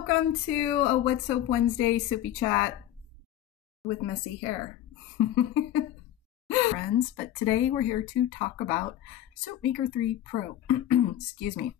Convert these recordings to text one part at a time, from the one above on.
welcome to a Wet Soap Wednesday soapy chat with messy hair. Friends, but today we're here to talk about Soapmaker 3 Pro. Excuse me.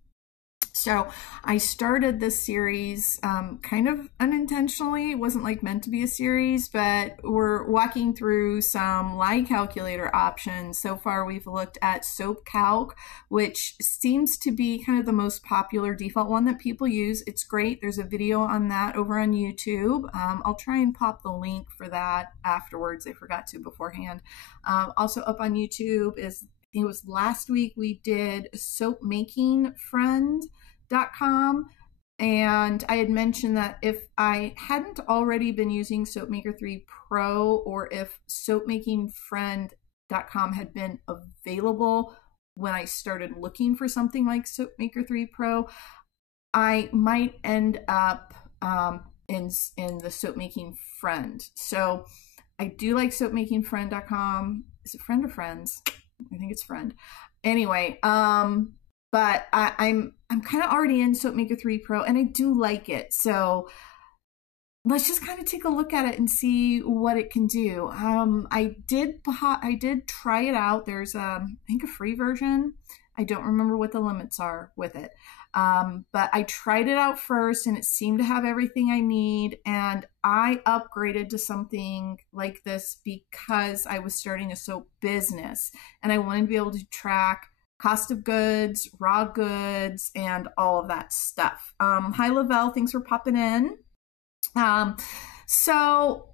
So I started this series kind of unintentionally. It wasn't like meant to be a series, but we're walking through some lie calculator options. So far we've looked at Soap Calc, which seems to be kind of the most popular default one that people use. It's great. There's a video on that over on YouTube. I'll try and pop the link for that afterwards. I forgot to beforehand. Also up on YouTube is, it was last week we did Soapmakingfriend.com, and I had mentioned that if I hadn't already been using Soapmaker 3 Pro, or if Soapmakingfriend.com had been available when I started looking for something like Soapmaker 3 Pro, I might end up in the Soapmaking Friend. So I do like Soapmakingfriend.com. Is it Friend or Friends? I think it's Friend. Anyway, but I'm kind of already in Soapmaker 3 Pro, and I do like it. So let's just kind of take a look at it and see what it can do. I did try it out. There's I think a free version. I don't remember what the limits are with it. But I tried it out first, and it seemed to have everything I need, and I upgraded to something like this because I was starting a soap business, and I wanted to be able to track cost of goods, raw goods, and all of that stuff. Hi Lavelle, thanks for popping in. So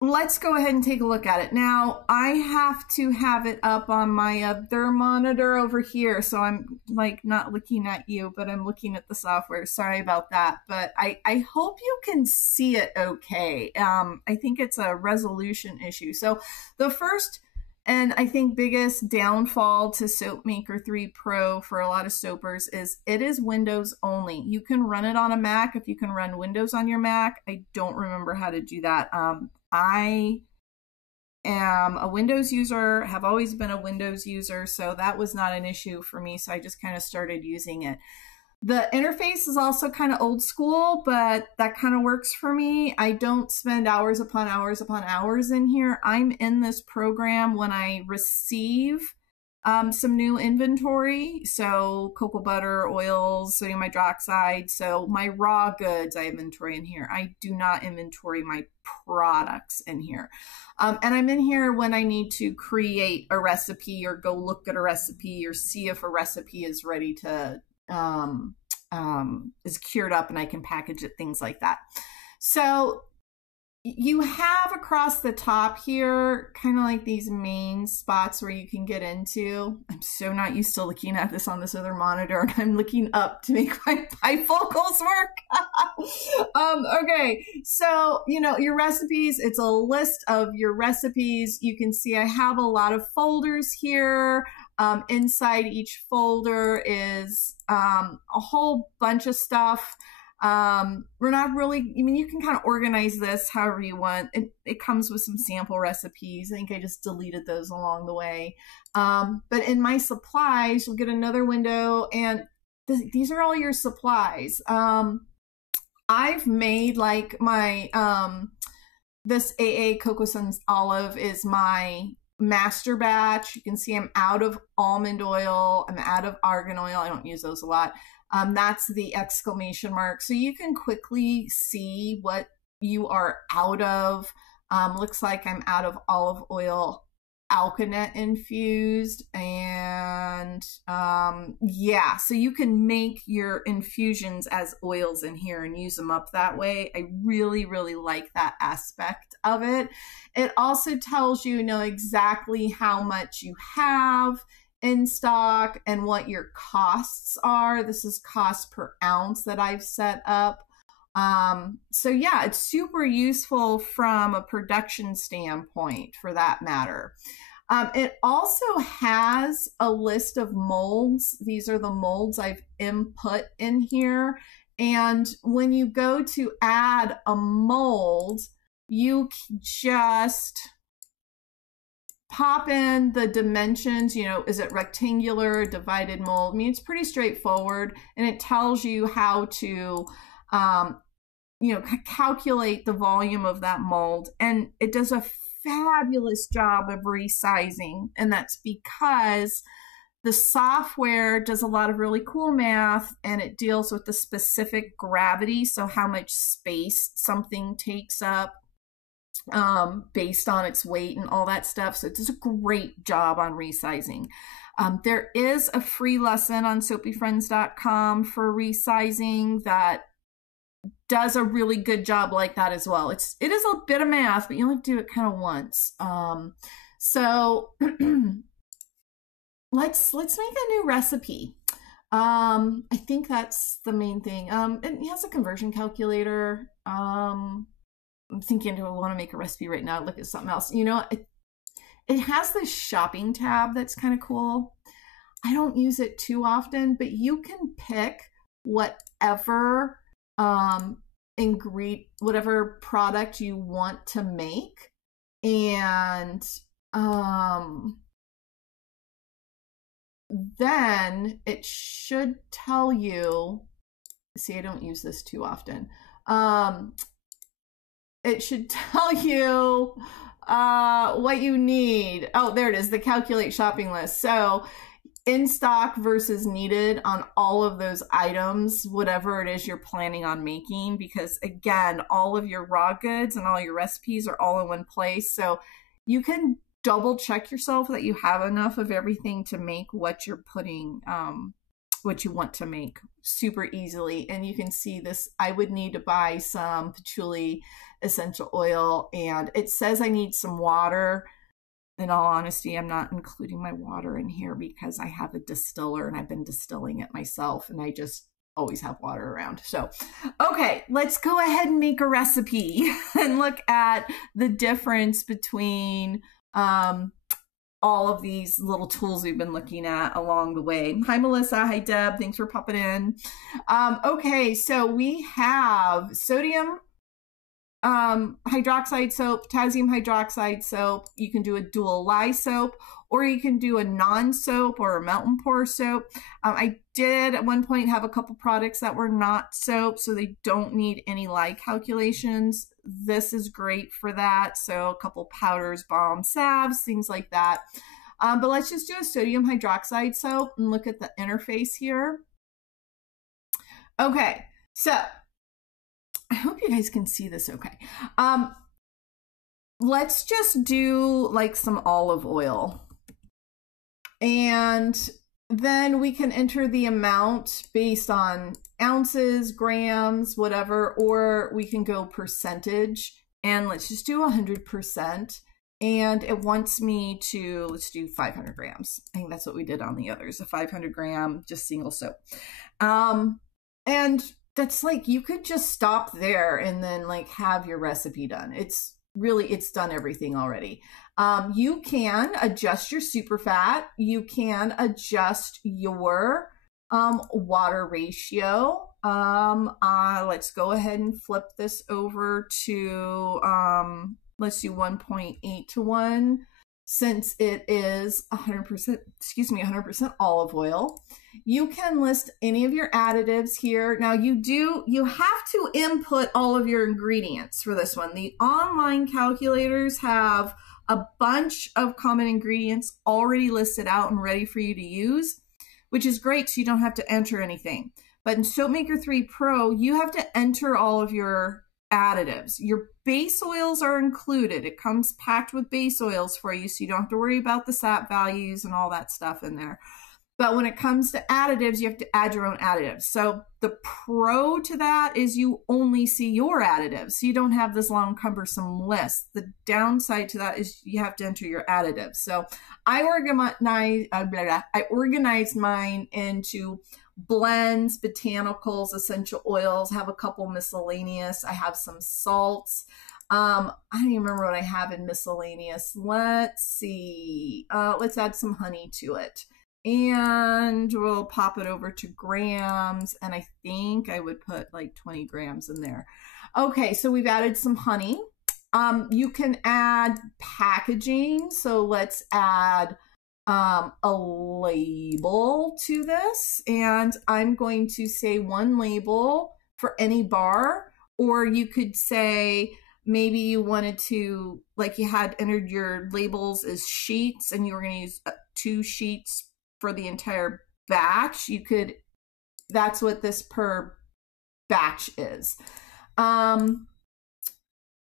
let's go ahead and take a look at it. Now, I have to have it up on my other monitor over here, so I'm like not looking at you, but I'm looking at the software. Sorry about that, but I hope you can see it okay. I think it's a resolution issue. So the first and I think biggest downfall to Soapmaker 3 Pro for a lot of soapers is it is Windows only. You can run it on a Mac if you can run Windows on your Mac. I don't remember how to do that. I am a Windows user, have always been a Windows user, so that was not an issue for me, so I just kind of started using it. The interface is also kind of old school, but that kind of works for me. I don't spend hours upon hours upon hours in here. I'm in this program when I receive some new inventory. So cocoa butter, oils, sodium hydroxide. So my raw goods, I inventory in here. I do not inventory my products in here. And I'm in here when I need to create a recipe or go look at a recipe or see if a recipe is ready to is cured up and I can package it, things like that. So you have across the top here kind of like these main spots where you can get into. I'm so not used to looking at this on this other monitor, and I'm looking up to make my bifocals work. Okay, so you know your recipes, it's a list of your recipes. You can see I have a lot of folders here. Inside each folder is a whole bunch of stuff. We're not really, I mean, you can kind of organize this however you want. It comes with some sample recipes. I think I just deleted those along the way. But in my supplies, you'll get another window, and these are all your supplies. I've made like my, this AA Cocoa Suns Olive is my master batch. You can see I'm out of almond oil. I'm out of argan oil. I don't use those a lot. That's the exclamation mark. So you can quickly see what you are out of. Looks like I'm out of olive oil alkanet infused. And yeah, so you can make your infusions as oils in here and use them up that way. I really, really like that aspect of it. It also tells you know exactly how much you have in stock and what your costs are. This is cost per ounce that I've set up. So yeah, it's super useful from a production standpoint for that matter. It also has a list of molds. These are the molds I've input in here. And when you go to add a mold, you just pop in the dimensions, you know, is it rectangular, divided mold? I mean, it's pretty straightforward, and it tells you how to calculate the volume of that mold, and it does a fabulous job of resizing. And that's because the software does a lot of really cool math, and it deals with the specific gravity, so how much space something takes up based on its weight and all that stuff. So it does a great job on resizing. There is a free lesson on soapyfriends.com for resizing that does a really good job like that as well. It is a bit of math, but you only do it kind of once. So let's make a new recipe. I think that's the main thing. It has a conversion calculator. I'm thinking, do I want to make a recipe right now? Look at something else. It has this shopping tab that's kind of cool. I don't use it too often, but you can pick whatever whatever product you want to make, and then it should tell you. See, I don't use this too often. It should tell you what you need. Oh, there it is, the calculate shopping list. So in stock versus needed on all of those items, whatever it is you're planning on making, because again, all of your raw goods and all your recipes are all in one place. So you can double check yourself that you have enough of everything to make what you're putting, what you want to make super easily. And you can see this, I would need to buy some patchouli essential oil, and it says I need some water. In all honesty, I'm not including my water in here because I have a distiller and I've been distilling it myself, and I just always have water around. So, okay, let's go ahead and make a recipe and look at the difference between all of these little tools we've been looking at along the way. Hi, Melissa. Hi, Deb. Thanks for popping in. Okay, so we have sodium hydroxide soap, potassium hydroxide soap. You can do a dual lye soap, or you can do a non-soap or a melt and pour soap. I did at one point have a couple products that were not soap, so they don't need any lye calculations. This is great for that. So a couple powders, balm, salves, things like that. But let's just do a sodium hydroxide soap and look at the interface here. Okay, so I hope you guys can see this okay. Let's just do like some olive oil. And then we can enter the amount based on ounces, grams, whatever, or we can go percentage. And let's just do 100%. And it wants me to, let's do 500 grams. I think that's what we did on the others, a 500 gram, just single soap. And that's like, you could just stop there and then like have your recipe done. It's done everything already. You can adjust your super fat. You can adjust your water ratio. Let's go ahead and flip this over to, let's do 1.8 to 1. Since it is 100% olive oil. You can list any of your additives here. Now you have to input all of your ingredients for this one. The online calculators have a bunch of common ingredients already listed out and ready for you to use, which is great, so you don't have to enter anything. But in Soapmaker 3 Pro, you have to enter all of your additives. Your base oils are included. It comes packed with base oils for you, so you don't have to worry about the sap values and all that stuff in there. But when it comes to additives, you have to add your own additives. So the pro to that is you only see your additives. So you don't have this long, cumbersome list. The downside to that is you have to enter your additives. So I organized mine into blends, botanicals, essential oils, have a couple miscellaneous. I have some salts. I don't even remember what I have in miscellaneous. Let's see. Let's add some honey to it. And we'll pop it over to grams. And I think I would put like 20 grams in there. Okay, so we've added some honey. You can add packaging. So let's add a label to this, and I'm going to say one label for any bar, or you could say maybe you wanted to, like you had entered your labels as sheets and you were going to use 2 sheets for the entire batch. You could, that's what this per batch is.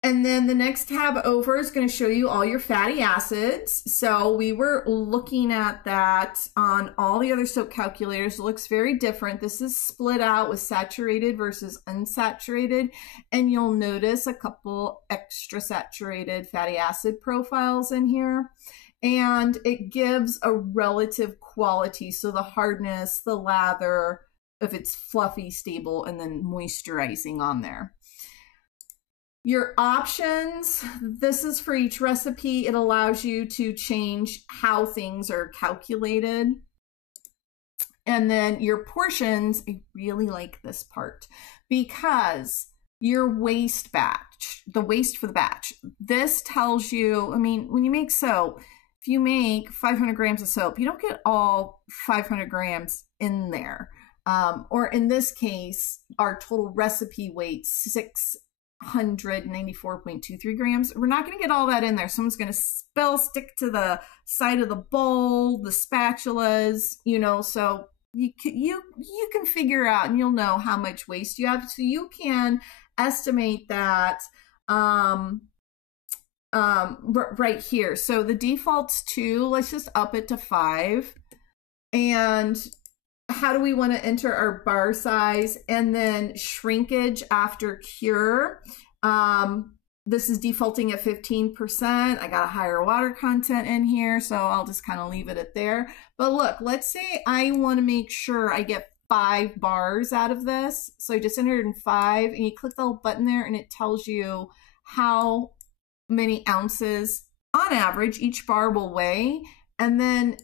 And then the next tab over is going to show you all your fatty acids. So we were looking at that on all the other soap calculators. It looks very different. This is split out with saturated versus unsaturated. And you'll notice a couple extra saturated fatty acid profiles in here. And it gives a relative quality. So the hardness, the lather, if it's fluffy, stable, and then moisturizing on there. Your options, this is for each recipe. It allows you to change how things are calculated. And then your portions, I really like this part because your waste batch, the waste for the batch, this tells you, I mean, when you make soap, if you make 500 grams of soap, you don't get all 500 grams in there. Or in this case, our total recipe weight, 694.23 grams. We're not going to get all that in there. Someone's going to stick to the side of the bowl, the spatulas, you know, so you can figure out and you'll know how much waste you have. So you can estimate that right here. So the default's 2. Let's just up it to 5. And how do we want to enter our bar size? And then shrinkage after cure. This is defaulting at 15%. I got a higher water content in here, so I'll just kind of leave it at there. But look, let's say I want to make sure I get 5 bars out of this. So I just entered in 5, and you click the little button there, and it tells you how many ounces on average each bar will weigh. And then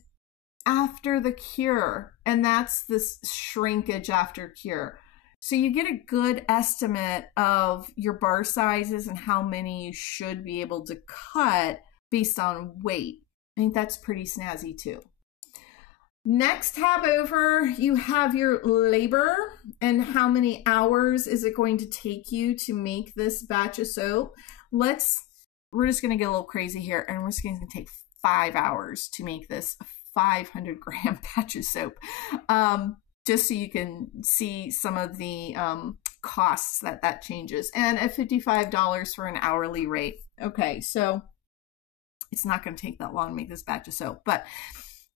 after the cure, and that's this shrinkage after cure. So you get a good estimate of your bar sizes and how many you should be able to cut based on weight. I think that's pretty snazzy too. Next tab over, you have your labor and how many hours is it going to take you to make this batch of soap. We're just going to get a little crazy here, and we're just going to take 5 hours to make this 500 gram batch of soap, just so you can see some of the costs that changes, and at $55 for an hourly rate. Okay, so it's not going to take that long to make this batch of soap, but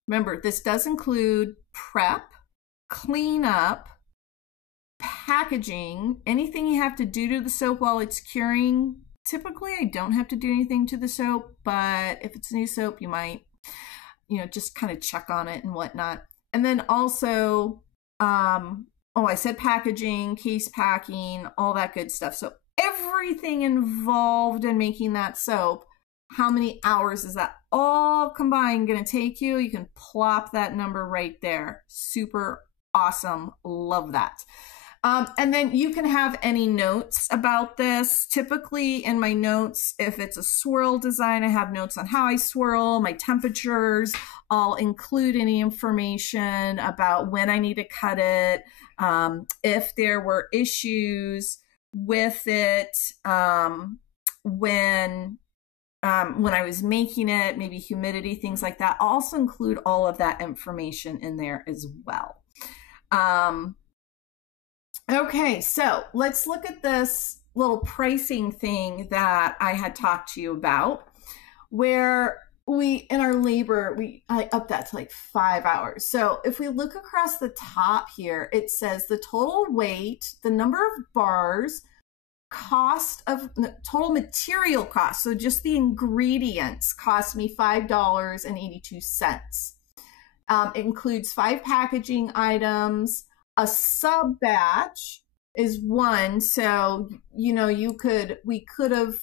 remember, this does include prep, cleanup, packaging, anything you have to do to the soap while it's curing. Typically, I don't have to do anything to the soap, but if it's new soap, you might, you know, just kind of check on it and whatnot. And then also, I said packaging, case packing, all that good stuff. So everything involved in making that soap, how many hours is that all combined going to take you? You can plop that number right there. Super awesome. Love that. And then you can have any notes about this. Typically in my notes, if it's a swirl design, I have notes on how I swirl, my temperatures. I'll include any information about when I need to cut it, if there were issues with it when I was making it, maybe humidity, things like that. I'll also include all of that information in there as well. Okay, so let's look at this little pricing thing that I had talked to you about, where in our labor, I upped that to like 5 hours. So if we look across the top here, it says the total weight, the number of bars, total material cost. So just the ingredients cost me $5.82. It includes 5 packaging items. A sub batch is 1. So, you know, we could have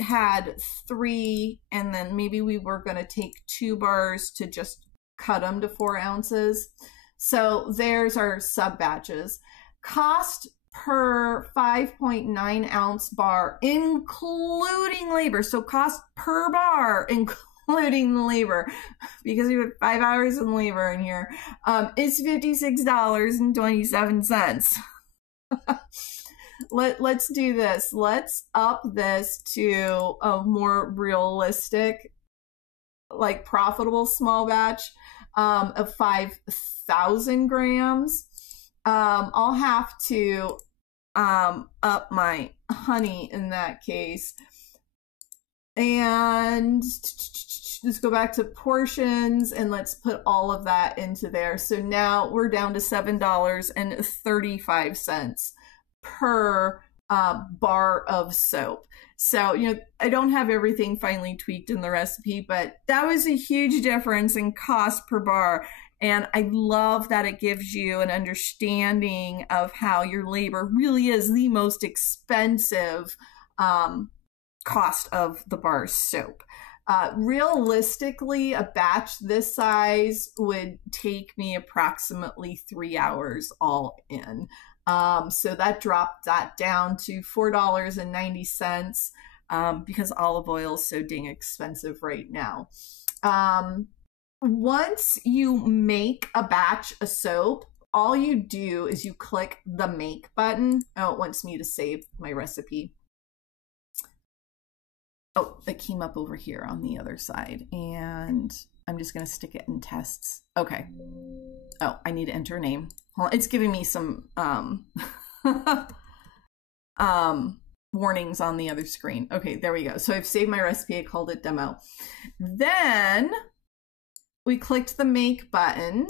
had 3, and then maybe we were going to take 2 bars to just cut them to 4 ounces. So there's our sub batches. Cost per 5.9 ounce bar, including labor. So cost per bar, including the labor, because we put 5 hours in labor in here, is $56.27. let's do this. Let's up this to a more realistic, like profitable small batch of 5,000 grams. I'll have to up my honey in that case. And let's go back to portions and let's put all of that into there. So now we're down to $7.35 per bar of soap. So, you know, I don't have everything finally tweaked in the recipe, but that was a huge difference in cost per bar. And I love that it gives you an understanding of how your labor really is the most expensive cost of the bar soap. Realistically, a batch this size would take me approximately 3 hours all in. So that dropped that down to $4.90 because olive oil is so dang expensive right now. Once you make a batch of soap, all you do is you click the make button. Oh, it wants me to save my recipe. Oh, it came up over here on the other side, and I'm just going to stick it in tests. Okay. Oh, I need to enter a name. Well, it's giving me some warnings on the other screen. Okay, there we go. So I've saved my recipe. I called it demo. Then we clicked the make button,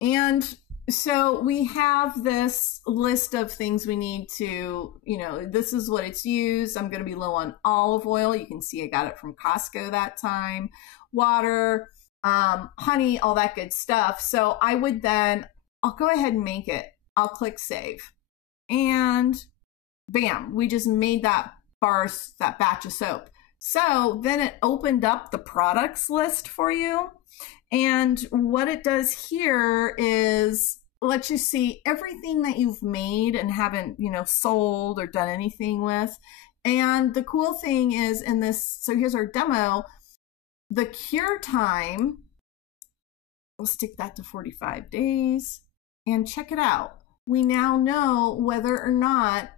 and so we have this list of things we need to, you know, this is what it's used. I'm going to be low on olive oil. You can see I got it from Costco that time. Water, honey, all that good stuff. So I would then, I'll go ahead and make it. I'll click save. And bam, we just made that batch of soap. So then it opened up the products list for you. And what it does here is let you see everything that you've made and haven't, you know, sold or done anything with. And the cool thing is in this, so here's our demo, the cure time, we'll stick that to 45 days and check it out. We now know whether or not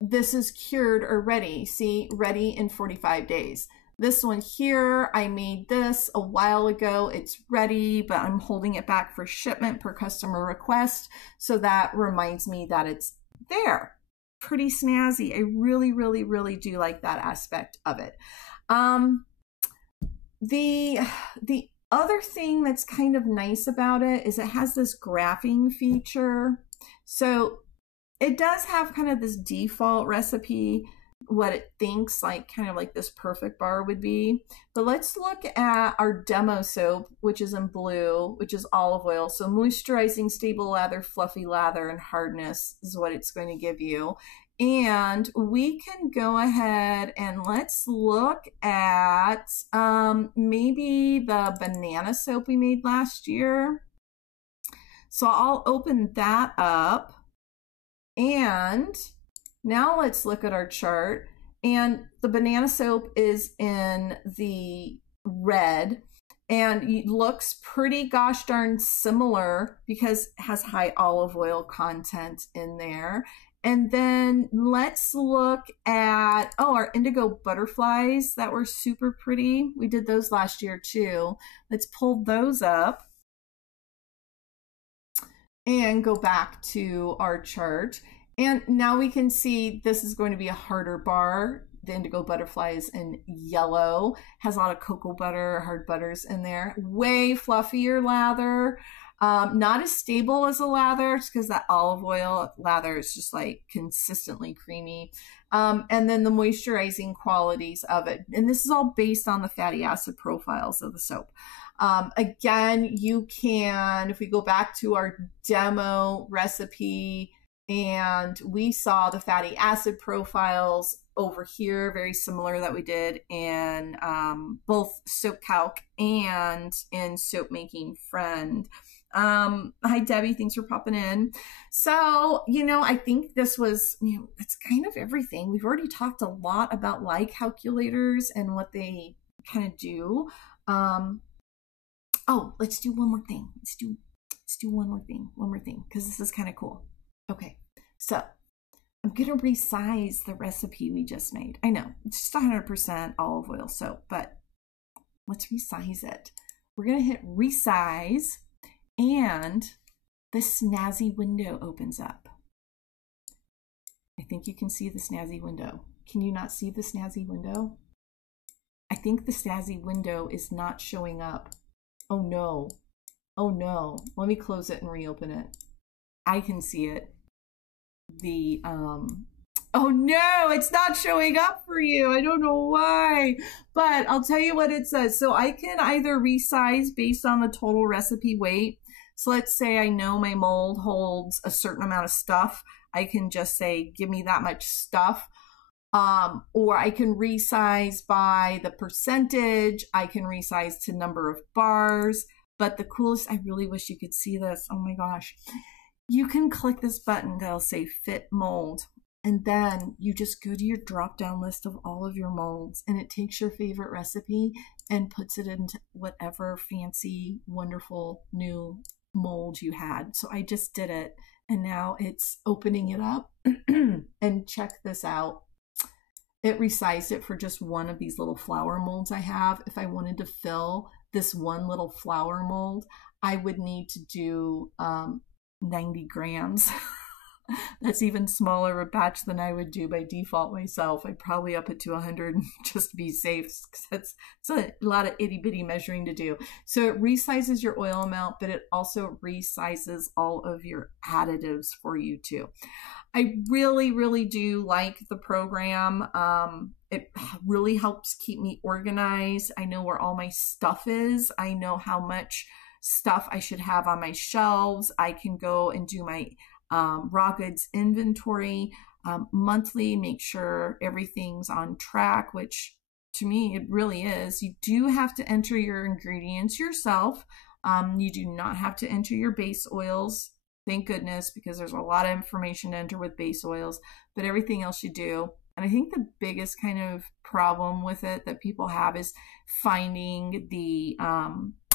this is cured or ready. See, ready in 45 days. This one here, I made this a while ago. It's ready, but I'm holding it back for shipment per customer request. So that reminds me that it's there. Pretty snazzy. I really, really, really do like that aspect of it. The other thing that's kind of nice about it is it has this graphing feature. So it does have kind of this default recipe, what it thinks like kind of like this perfect bar would be. But let's look at our demo soap, which is in blue, which is olive oil. So moisturizing, stable lather, fluffy lather, and hardness is what it's going to give you. And we can go ahead and let's look at maybe the banana soap we made last year. So I'll open that up, and now let's look at our chart. And the banana soap is in the red, and it looks pretty gosh darn similar because it has high olive oil content in there. And then let's look at, oh, our indigo butterflies that were super pretty. We did those last year too. Let's pull those up and go back to our chart. And now we can see this is going to be a harder bar. The indigo butterfly is in yellow, has a lot of cocoa butter, hard butters in there. Way fluffier lather. Not as stable as a lather, just because that olive oil lather is just like consistently creamy. And then the moisturizing qualities of it. And this is all based on the fatty acid profiles of the soap. Again, you can, if we go back to our demo recipe, and we saw the fatty acid profiles over here, very similar that we did in both Soap Calc and in Soap Making Friend. Hi, Debbie. Thanks for popping in. So, you know, I think this was, you know, that's kind of everything. We've already talked a lot about like calculators and what they kind of do. Oh, let's do one more thing. Let's do one more thing, because this is kind of cool. Okay, so I'm going to resize the recipe we just made. I know, it's just 100% olive oil soap, but let's resize it. We're going to hit resize, and the snazzy window opens up. I think you can see the snazzy window. Can you not see the snazzy window? I think the snazzy window is not showing up. Oh no. Oh no. Let me close it and reopen it. I can see it. Oh no, it's not showing up for you. I don't know why, but I'll tell you what it says. So I can either resize based on the total recipe weight. So let's say I know my mold holds a certain amount of stuff. I can just say, give me that much stuff. Or I can resize by the percentage. I can resize to number of bars. But the coolest, I really wish you could see this. Oh my gosh. You can click this button that'll say fit mold. And then you just go to your drop down list of all of your molds, and it takes your favorite recipe and puts it into whatever fancy, wonderful new mold you had. So I just did it, and now it's opening it up. And check this out. It resized it for just one of these little flower molds I have. If I wanted to fill this one little flower mold, I would need to do 90 grams. That's even smaller a batch than I would do by default myself. I'd probably up it to 100 just to be safe, because it's a lot of itty bitty measuring to do. So it resizes your oil amount, but it also resizes all of your additives for you too. I really, really do like the program. It really helps keep me organized. I know where all my stuff is. I know how much stuff I should have on my shelves. I can go and do my raw goods inventory monthly, make sure everything's on track, which to me, it really is. You do have to enter your ingredients yourself. You do not have to enter your base oils. Thank goodness, because there's a lot of information to enter with base oils, but everything else you do. And I think the biggest kind of problem with it that people have is finding the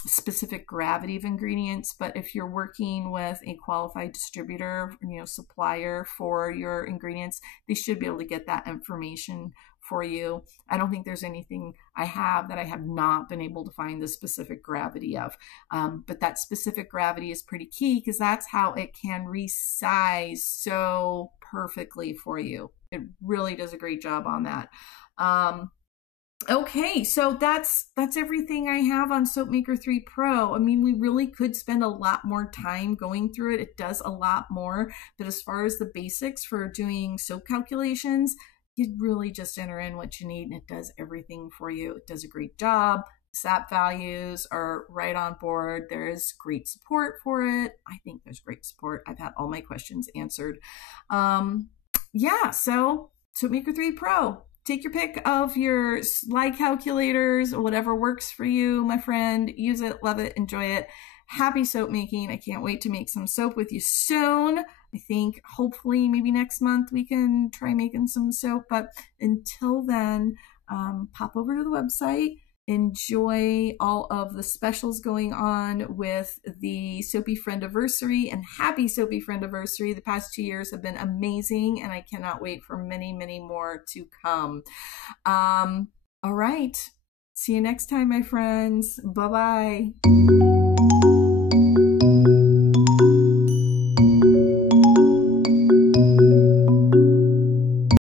specific gravity of ingredients. But if you're working with a qualified distributor, supplier for your ingredients, they should be able to get that information for you. I don't think there's anything I have that I have not been able to find the specific gravity of. But that specific gravity is pretty key, because that's how it can resize so perfectly for you. It really does a great job on that. Okay, so that's everything I have on Soapmaker 3 Pro. I mean, we really could spend a lot more time going through it. It does a lot more, but as far as the basics for doing soap calculations, you really just enter in what you need and it does everything for you. It does a great job. SAP values are right on board. There is great support for it. I think there's great support. I've had all my questions answered. Yeah, so Soapmaker 3 Pro. Take your pick of your slide calculators, whatever works for you, my friend. Use it, love it, enjoy it. Happy soap making. I can't wait to make some soap with you soon. I think hopefully maybe next month we can try making some soap. But until then, pop over to the website. Enjoy all of the specials going on with the Soapy Friendiversary, and happy Soapy Friendiversary. The past 2 years have been amazing, and I cannot wait for many, many more to come. All right. See you next time, my friends. Bye-bye.